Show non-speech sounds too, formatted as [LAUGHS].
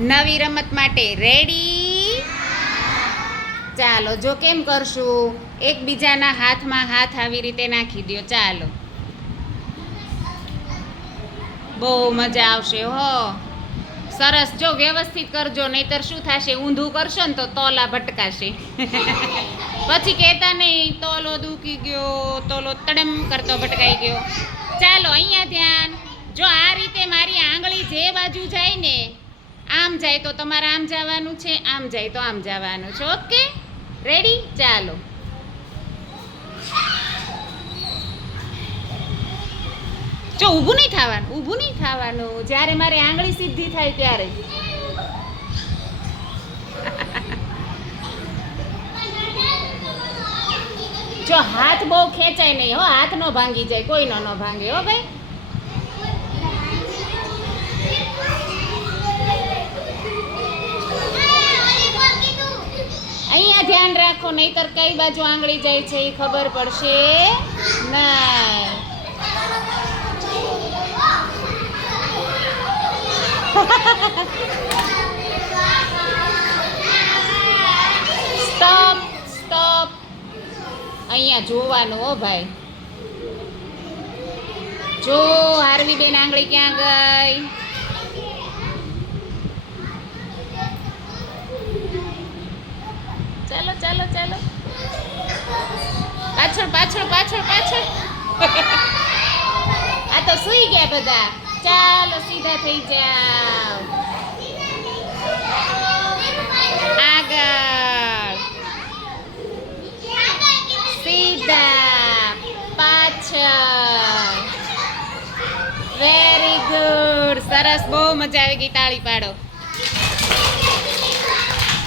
નવી રમત માટે રેડી ચાલો, જો કેમ કરશું? એકબીજાના હાથમાં હાથ આવી રીતે નાખી દ્યો, ચાલો. બહુ મજા આવશે, હો. સરસ, જો વ્યવસ્થિત કરજો, નહીતર શું થશે? ઊંધું કરશો ને તો તોલા ભટકાશે. [LAUGHS] પછી કહેતા નહીં, તોલો દુખી ગયો, તોલો તડમ કરતો ભટકાઈ ગયો. ચાલો, અહીંયા ધ્યાન. જો આ રીતે મારી આંગળી જે બાજુ જાય ને આમ જાય તો તમારે આમ જવાનું છે, આમ જાય તો આમ જવાનું છે. ઓકે? રેડી ચાલો. જો, ઊભું નહીં થવાનું, ઊભું નહીં થવાનું. જ્યારે મારી આંગળી સીધી થાય ત્યારે. જો, હાથ બહુ ખેંચાય નહીં, હો. હાથ નો ભાંગી જાય કોઈનો ન ભાંગે, હો ભાઈ. ધ્યાન રાખો, નહીતર કઈ બાજુ આંગળી જાય છે એ ખબર પડશે ના સ્ટોપ સ્ટોપ. અહીંયા જોવાનું હો ભાઈ. જો હારવી બેન આંગળી ક્યાં ગઈ ચાલો ચાલો ચાલો પાછળ પાછળ પાછળ પાછળ. [LAUGHS] આ તો સુઈ ગયા બધા. ચાલો સીધા થઈ જાઓ. આગળ. સીધા. પાછળ. વેરી ગુડ સરસ. બહુ મજા આવી ગઈ તાળી પાડો.